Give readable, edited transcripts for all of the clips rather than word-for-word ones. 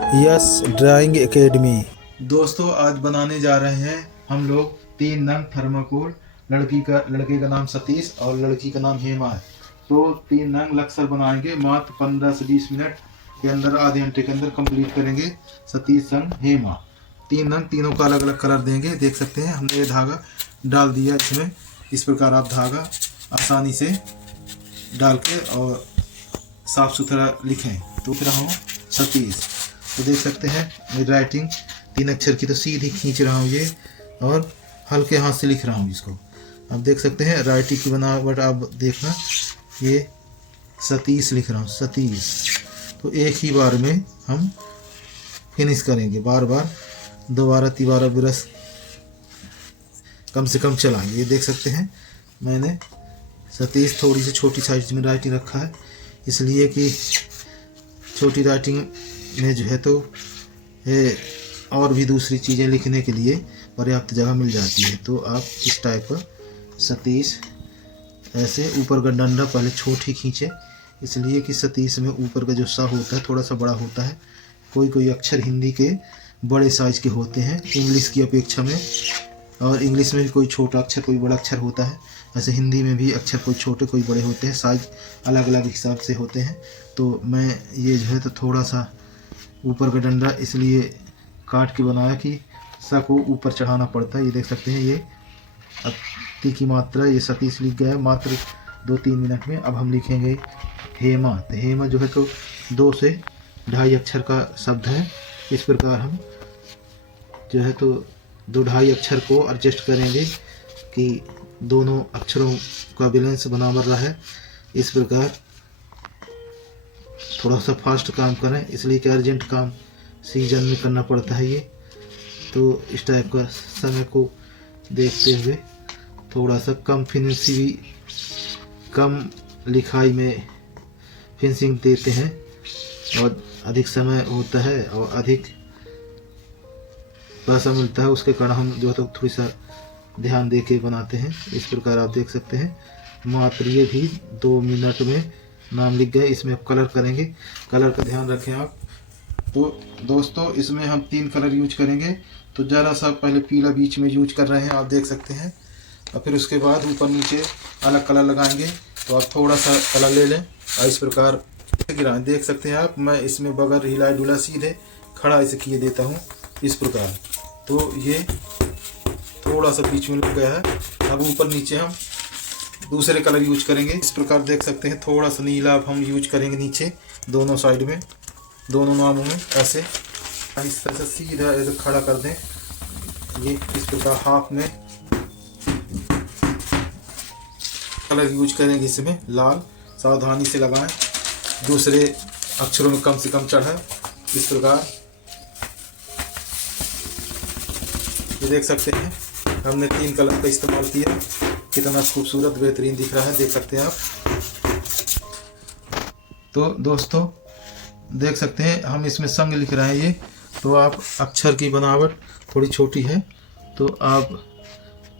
Yes drawing academy. दोस्तों आज बनाने जा रहे हैं हम लोग 3 नंग थर्माकोल। लड़के का नाम सतीश और लड़की का नाम हेमा है। तो 3 नंग लक्सर बनाएंगे मात्र 15 से 20 मिनट के अंदर, आधे घंटे के अंदर कंप्लीट करेंगे सतीश संग हेमा। 3 नंग, तीनों का अलग अलग कलर देंगे। देख सकते हैं हमने ये धागा डाल दिया इसमें। इस प्रकार आप धागा आसानी से डाल के और साफ सुथरा लिखें। तो लिख रहा हूँ सतीश। तो देख सकते हैं मेरी राइटिंग 3 अक्षर की तो सीधी खींच रहा हूँ ये, और हल्के हाथ से लिख रहा हूँ इसको। अब देख सकते हैं राइटिंग की बनावट आप देखना, ये सतीश लिख रहा हूँ, सतीश। तो एक ही बार में हम फिनिश करेंगे, बार बार दोबारा तिबारा ब्रश कम से कम चलाएंगे। ये देख सकते हैं मैंने सतीश थोड़ी सी छोटी साइज में राइटिंग रखा है, इसलिए कि छोटी राइटिंग में जो है तो और भी दूसरी चीज़ें लिखने के लिए पर्याप्त जगह मिल जाती है। तो आप इस टाइप का सतीश ऐसे ऊपर का डंडा पहले छोटी खींचे, इसलिए कि सतीश में ऊपर का जो सा होता है थोड़ा सा बड़ा होता है। कोई कोई अक्षर हिंदी के बड़े साइज के होते हैं इंग्लिश की अपेक्षा में, और इंग्लिश में भी कोई छोटा अक्षर कोई बड़ा अक्षर होता है। ऐसे हिंदी में भी अक्षर कोई छोटे कोई बड़े होते हैं, साइज अलग अलग हिसाब से होते हैं। तो मैं ये जो है तो थोड़ा सा ऊपर का डंडा इसलिए काट के बनाया कि सा को ऊपर चढ़ाना पड़ता है। ये देख सकते हैं ये अति की मात्रा, ये सतीश लिख गया मात्र 2-3 मिनट में। अब हम लिखेंगे हेमा। तो हेमा जो है तो 2 से 2.5 अक्षर का शब्द है। इस प्रकार हम जो है तो 2-2.5 अक्षर को एडजस्ट करेंगे कि दोनों अक्षरों का बैलेंस बराबर रहे। इस प्रकार थोड़ा सा फास्ट काम करें, इसलिए कि अर्जेंट काम सीजन में करना पड़ता है ये। तो इस टाइप का समय को देखते हुए थोड़ा सा कम फिनिशिंग, कम लिखाई में फिनिशिंग देते हैं, और अधिक समय होता है और अधिक पैसा मिलता है, उसके कारण हम जो है तो थोड़ी सा ध्यान दे के बनाते हैं। इस प्रकार आप देख सकते हैं मात्र ये भी 2 मिनट में नाम लिख गए। इसमें आप कलर करेंगे, कलर का ध्यान रखें आप। तो दोस्तों इसमें हम 3 कलर यूज करेंगे। तो ज़रा सा पहले पीला बीच में यूज कर रहे हैं, आप देख सकते हैं, और फिर उसके बाद ऊपर नीचे अलग कलर लगाएंगे। तो आप थोड़ा सा कलर ले लें और इस प्रकार गिराएं। देख सकते हैं आप, मैं इसमें बगैर हिला डुला सीधे खड़ा ऐसे किए देता हूँ इस प्रकार। तो ये थोड़ा सा बीच में लग गया है। अब ऊपर नीचे हम दूसरे कलर यूज करेंगे। इस प्रकार देख सकते हैं थोड़ा सा नीला अब हम यूज करेंगे नीचे दोनों साइड में, दोनों नामों में। ऐसे इस तरह से सीधा ऐसे खड़ा कर दें। ये इस प्रकार हाफ में कलर यूज करेंगे, इसमें लाल सावधानी से लगाएं, दूसरे अक्षरों में कम से कम चढ़े। इस प्रकार ये देख सकते हैं हमने 3 कलर का इस्तेमाल किया, कितना खूबसूरत बेहतरीन दिख रहा है, देख सकते हैं आप। तो दोस्तों देख सकते हैं हम इसमें संग लिख रहे हैं ये। तो आप अक्षर की बनावट थोड़ी छोटी है, तो आप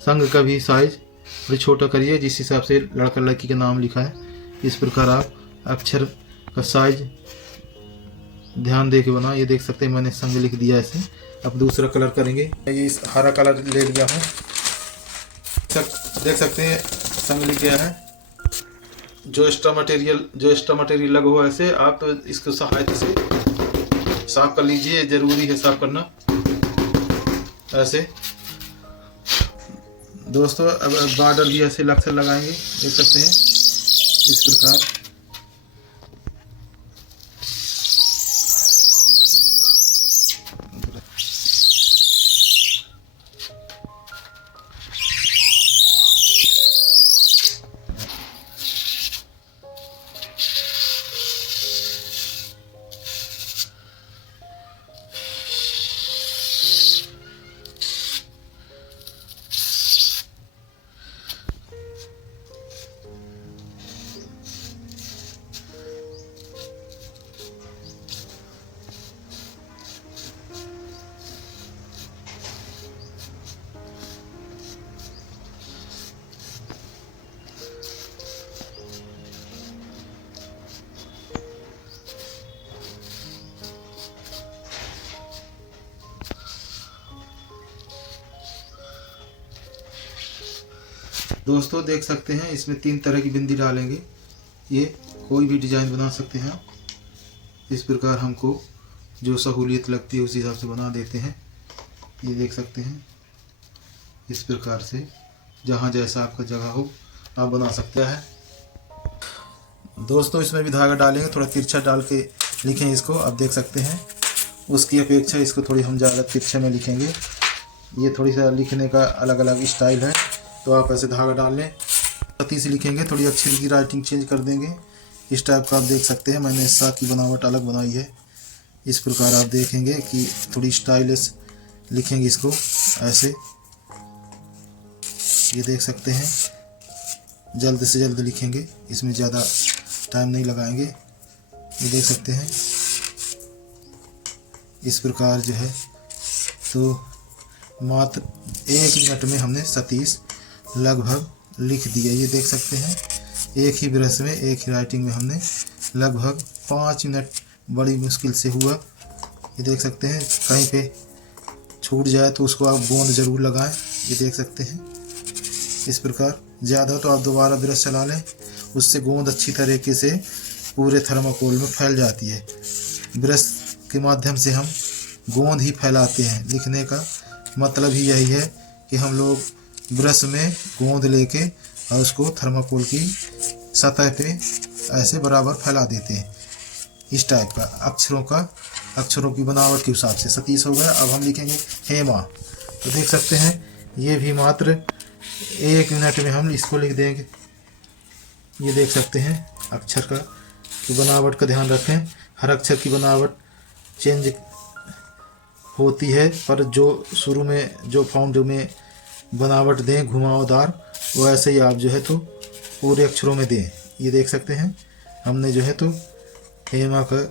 संग का भी साइज थोड़ी छोटा करिए, जिस हिसाब से लड़का लड़की का नाम लिखा है। इस प्रकार आप अक्षर का साइज ध्यान दे के बनाओ। ये देख सकते हैं मैंने संग लिख दिया ऐसे। अब दूसरा कलर करेंगे, ये हरा कलर ले लिया हूँ। देख सकते हैं संग लिख गया है। जो एक्स्ट्रा मटेरियल लगा हुआ ऐसे आप तो इसको सहायता से साफ कर लीजिए, जरूरी है साफ करना ऐसे। दोस्तों अब बॉर्डर भी ऐसे अक्षर लगाएंगे, देख सकते हैं इस प्रकार। दोस्तों देख सकते हैं इसमें 3 तरह की बिंदी डालेंगे। ये कोई भी डिजाइन बना सकते हैं आप। इस प्रकार हमको जो सहूलियत लगती है उस हिसाब से बना देते हैं। ये देख सकते हैं इस प्रकार से जहाँ जैसा आपका जगह हो आप बना सकते हैं। दोस्तों इसमें भी धागा डालेंगे, थोड़ा तिरछा डाल के लिखें इसको। आप देख सकते हैं उसकी अपेक्षा इसको थोड़ी हम ज़्यादा तिरछे में लिखेंगे। ये थोड़ी सा लिखने का अलग अलग स्टाइल है, तो आप ऐसे धागा डाल लें। 30 लिखेंगे, थोड़ी अक्षर की राइटिंग चेंज कर देंगे। इस टाइप का आप देख सकते हैं। मैंने सा की बनावट अलग बनाई है। इस प्रकार आप देखेंगे कि थोड़ी स्टाइलिश लिखेंगे इसको ऐसे। ये देख सकते हैं जल्द से जल्द लिखेंगे, इसमें ज़्यादा टाइम नहीं लगाएंगे। ये देख सकते हैं इस प्रकार जो है, तो मात्र 1 मिनट में हमने 37 लगभग लिख दिया। ये देख सकते हैं एक ही ब्रश में एक ही राइटिंग में हमने लगभग 5 मिनट बड़ी मुश्किल से हुआ। ये देख सकते हैं कहीं पे छूट जाए तो उसको आप गोंद ज़रूर लगाएं। ये देख सकते हैं इस प्रकार। ज़्यादा तो आप दोबारा ब्रश चला लें, उससे गोंद अच्छी तरीके से पूरे थर्माकोल में फैल जाती है। ब्रश के माध्यम से हम गोंद ही फैलाते हैं। लिखने का मतलब ही यही है कि हम लोग ब्रश में गोंद लेके और उसको थर्माकोल की सतह पे ऐसे बराबर फैला देते हैं। इस टाइप का अक्षरों की बनावट के हिसाब से 37 हो गया। अब हम लिखेंगे हेमा। तो देख सकते हैं ये भी मात्र 1 मिनट में हम इसको लिख देंगे। ये देख सकते हैं अक्षर का की बनावट का ध्यान रखें। हर अक्षर की बनावट चेंज होती है, पर जो शुरू में जो फाउंड में बनावट दें घुमावदार, वो ऐसे ही आप जो है तो पूरे अक्षरों में दें। ये देख सकते हैं हमने जो है तो हेमा का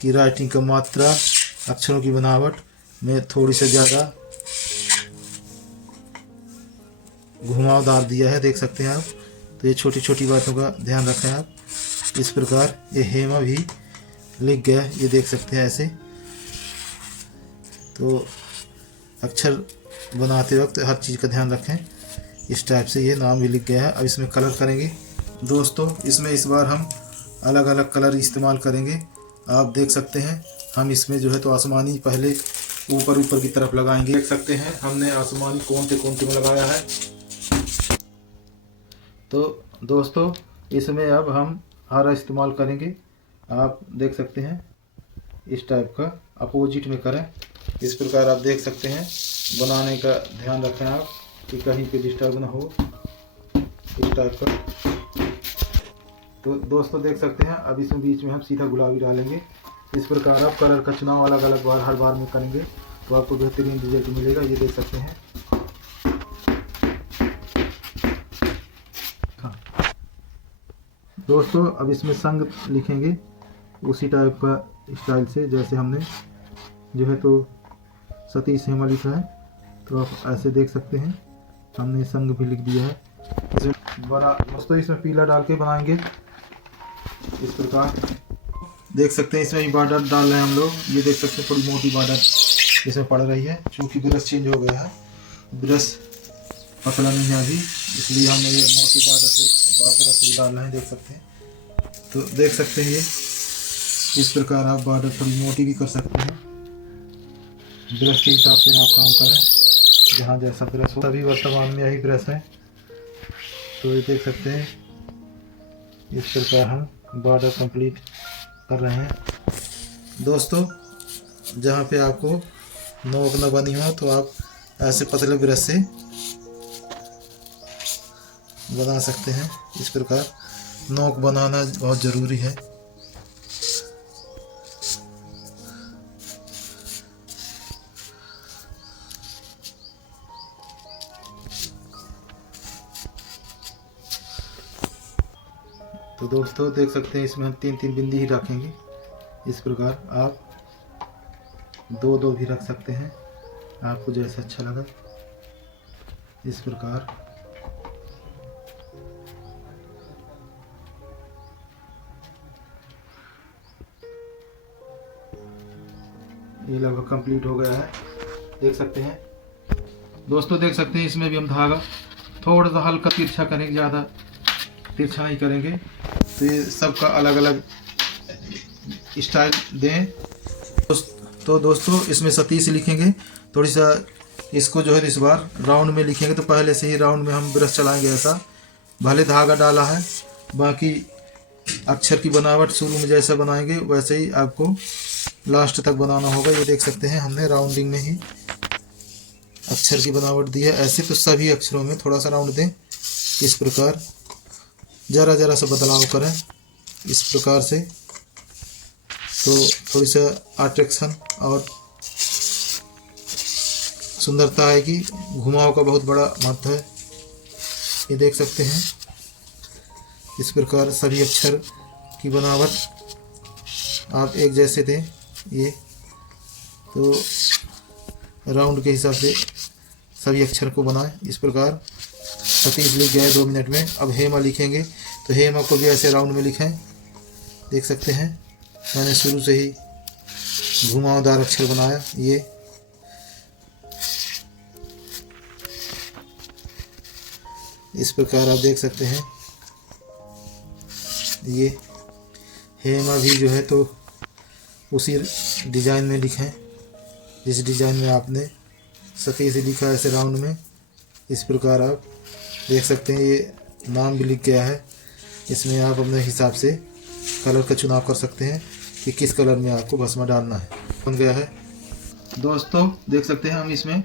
की राइटिंग का मात्रा अक्षरों की बनावट में थोड़ी से ज़्यादा घुमावदार दिया है। देख सकते हैं आप। तो ये छोटी छोटी बातों का ध्यान रखें आप। इस प्रकार ये हेमा भी लिख गया। ये देख सकते हैं ऐसे। तो अक्षर बनाते वक्त हर चीज़ का ध्यान रखें। इस टाइप से ये नाम भी लिख गया है। अब इसमें कलर करेंगे। दोस्तों इसमें इस बार हम अलग अलग कलर इस्तेमाल करेंगे। आप देख सकते हैं हम इसमें जो है तो आसमानी पहले ऊपर की तरफ लगाएंगे। देख सकते हैं हमने आसमानी कोनते में लगाया है। तो दोस्तों इसमें अब हम हरा इस्तेमाल करेंगे। आप देख सकते हैं इस टाइप का अपोजिट में करें। इस प्रकार आप देख सकते हैं। बनाने का ध्यान रखें आप कि कहीं पे डिस्टर्ब ना हो। इस टाइप का। तो दोस्तों देख सकते हैं अब इसमें बीच में हम सीधा गुलाबी डालेंगे। इस प्रकार आप कलर का चुनाव अलग अलग बार हर बार में करेंगे तो आपको बेहतरीन रिजल्ट मिलेगा। ये देख सकते हैं। हाँ दोस्तों अब इसमें संग लिखेंगे उसी टाइप का स्टाइल से जैसे हमने जो है तो सतीश हेमा लिखा है। तो आप ऐसे देख सकते हैं हमने संग भी लिख दिया है। इसमें बड़ा दोस्तों इसमें पीला डाल के बनाएंगे। इस प्रकार देख सकते हैं इसमें बॉर्डर डाल रहे हैं हम लोग। ये देख सकते हैं थोड़ी मोटी बॉर्डर इसमें पड़ रही है क्योंकि ब्रश चेंज हो गया है। ब्रश पतला नहीं है अभी, इसलिए हम ये मोटी बॉर्डर से डाल रहे हैं। देख सकते हैं। तो देख सकते हैं ये इस प्रकार आप बॉर्डर थोड़ी मोटी भी कर सकते हैं। ब्रश के हिसाब से आप काम करें, जहाँ जैसा ब्रश हो। अभी वर्तमान में यही ब्रश है। तो ये देख सकते हैं इस प्रकार हम बॉर्डर कंप्लीट कर रहे हैं। दोस्तों जहाँ पे आपको नोक न बनी हो तो आप ऐसे पतले ब्रश से बना सकते हैं। इस प्रकार नोक बनाना बहुत ज़रूरी है। तो दोस्तों देख सकते हैं इसमें हम 3 बिंदी ही रखेंगे। इस प्रकार आप 2 भी रख सकते हैं, आपको जैसा अच्छा लगा। इस प्रकार ये लगभग कंप्लीट हो गया है। देख सकते हैं दोस्तों। देख सकते हैं इसमें भी हम धागा थोड़ा सा हल्का तिरछा करेंगे, ज़्यादा तिरछा नहीं करेंगे। तो ये सबका अलग अलग स्टाइल दें। तो दोस्तों इसमें सतीश लिखेंगे, थोड़ी सा इसको जो है इस बार राउंड में लिखेंगे। तो पहले से ही राउंड में हम ब्रश चलाएंगे, ऐसा भले धागा डाला है, बाकी अक्षर की बनावट शुरू में जैसा बनाएंगे वैसे ही आपको लास्ट तक बनाना होगा। ये देख सकते हैं हमने राउंडिंग में ही अक्षर की बनावट दी है। ऐसे तो सभी अक्षरों में थोड़ा सा राउंड दें, इस प्रकार ज़रा ज़रा सा बदलाव करें इस प्रकार से। तो थोड़ी सा अट्रैक्शन और सुंदरता आएगी। घुमाव का बहुत बड़ा महत्व है, ये देख सकते हैं। इस प्रकार सभी अक्षर की बनावट आप एक जैसे दें। ये तो राउंड के हिसाब से सभी अक्षर को बनाएं इस प्रकार। सतीश लिख गया है 2 मिनट में। अब हेमा लिखेंगे, तो हेमा को भी ऐसे राउंड में लिखें। देख सकते हैं मैंने शुरू से ही घुमावदार अक्षर बनाया। ये इस प्रकार आप देख सकते हैं। ये हेमा भी जो है तो उसी डिज़ाइन में लिखें जिस डिज़ाइन में आपने सतीश लिखा है, ऐसे राउंड में। इस प्रकार आप देख सकते हैं ये नाम भी लिख गया है। इसमें आप अपने हिसाब से कलर का चुनाव कर सकते हैं कि किस कलर में आपको भस्मा डालना है। बन गया है दोस्तों, देख सकते हैं। हम इसमें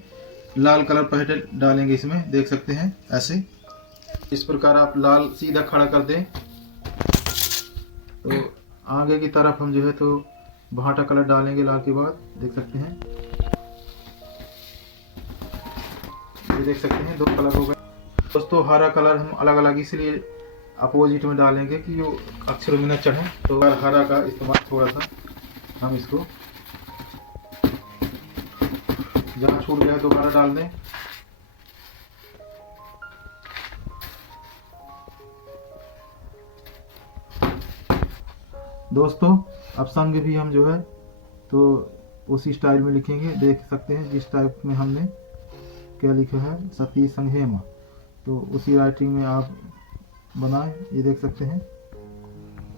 लाल कलर पहले डालेंगे, इसमें देख सकते हैं ऐसे। इस प्रकार आप लाल सीधा खड़ा कर दें। तो आगे की तरफ हम जो है तो भाटा कलर डालेंगे लाल के बाद, देख सकते हैं। ये देख सकते हैं 2 कलर हो गए दोस्तों। हरा कलर हम अलग अलग इसलिए अपोजिट में डालेंगे कि वो अक्षरों में न चढ़े। तो हरा का इस्तेमाल थोड़ा सा हम इसको जहाँ छूट गया दोबारा डाल दें। दोस्तों अब संग भी हम जो है तो उसी स्टाइल में लिखेंगे। देख सकते हैं जिस टाइप में हमने क्या लिखा है, सतीश संग हेमा, तो उसी राइटिंग में आप बनाएं। ये देख सकते हैं।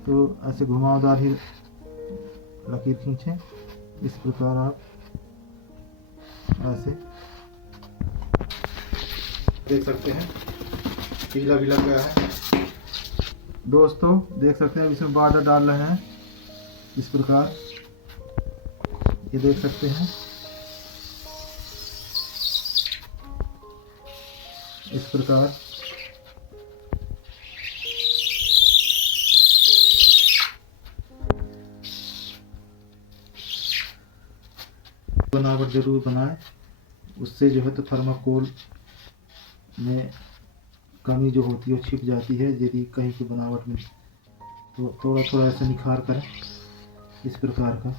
तो ऐसे घुमावदार ही लकीर खींचें इस प्रकार। आप ऐसे देख सकते हैं पीला भी लग गया है दोस्तों। देख सकते हैं अब इसमें बॉर्डर डाल रहे हैं इस प्रकार। ये देख सकते हैं इस प्रकार। बनावट जरूर बनाएं, उससे जो है तो थर्माकोल में कमी जो होती है वो छिप जाती है यदि कहीं की बनावट में। तो थोड़ा थोड़ा ऐसा निखार करें इस प्रकार का।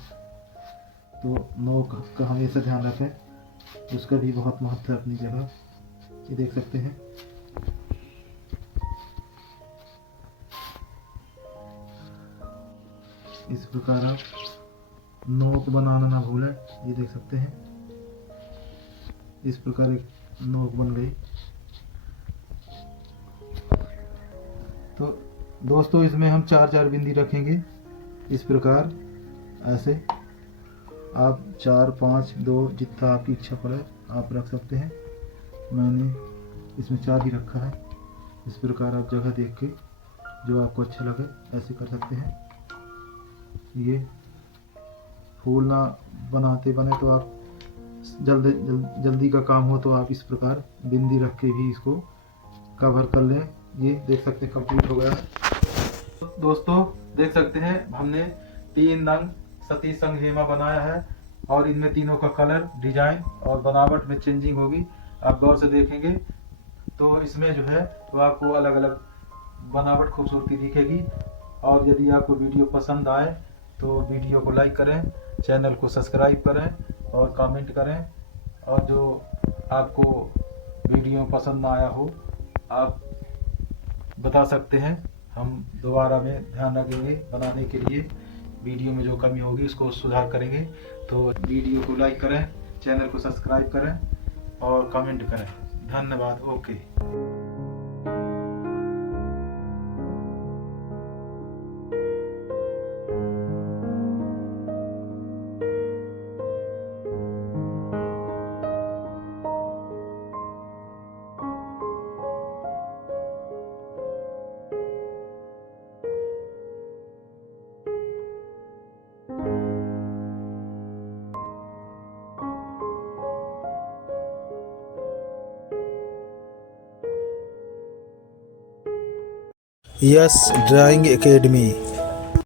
तो नोक का हमेशा ध्यान रखें, उसका भी बहुत महत्व है अपनी जगह। ये देख सकते हैं। इस प्रकार आप नोक बनाना ना भूलें। ये देख सकते हैं इस प्रकार एक नोक बन गई। तो दोस्तों इसमें हम 4-4 बिंदी रखेंगे इस प्रकार। ऐसे आप 4, 5, 2 जितना आपकी इच्छा पड़े आप रख सकते हैं। मैंने इसमें 4 ही रखा है। इस प्रकार आप जगह देख के जो आपको अच्छा लगे ऐसे कर सकते हैं। ये फूल ना बनाते बने तो आप जल्दी का काम हो तो आप इस प्रकार बिंदी रख के भी इसको कवर कर लें। ये देख सकते हैं कंप्लीट हो गया है दोस्तों। देख सकते हैं हमने 3 नंग सतीश संग हेमा बनाया है और इनमें तीनों का कलर, डिजाइन और बनावट में चेंजिंग होगी। आप गौर से देखेंगे तो इसमें जो है तो आपको अलग अलग बनावट खूबसूरती दिखेगी। और यदि आपको वीडियो पसंद आए तो वीडियो को लाइक करें, चैनल को सब्सक्राइब करें और कमेंट करें। और जो आपको वीडियो पसंद ना आया हो आप बता सकते हैं, हम दोबारा में ध्यान रखेंगे बनाने के लिए। वीडियो में जो कमी होगी उसको सुधार करेंगे। तो वीडियो को लाइक करें, चैनल को सब्सक्राइब करें और कमेंट करें। धन्यवाद। ओके। Yes drawing academy.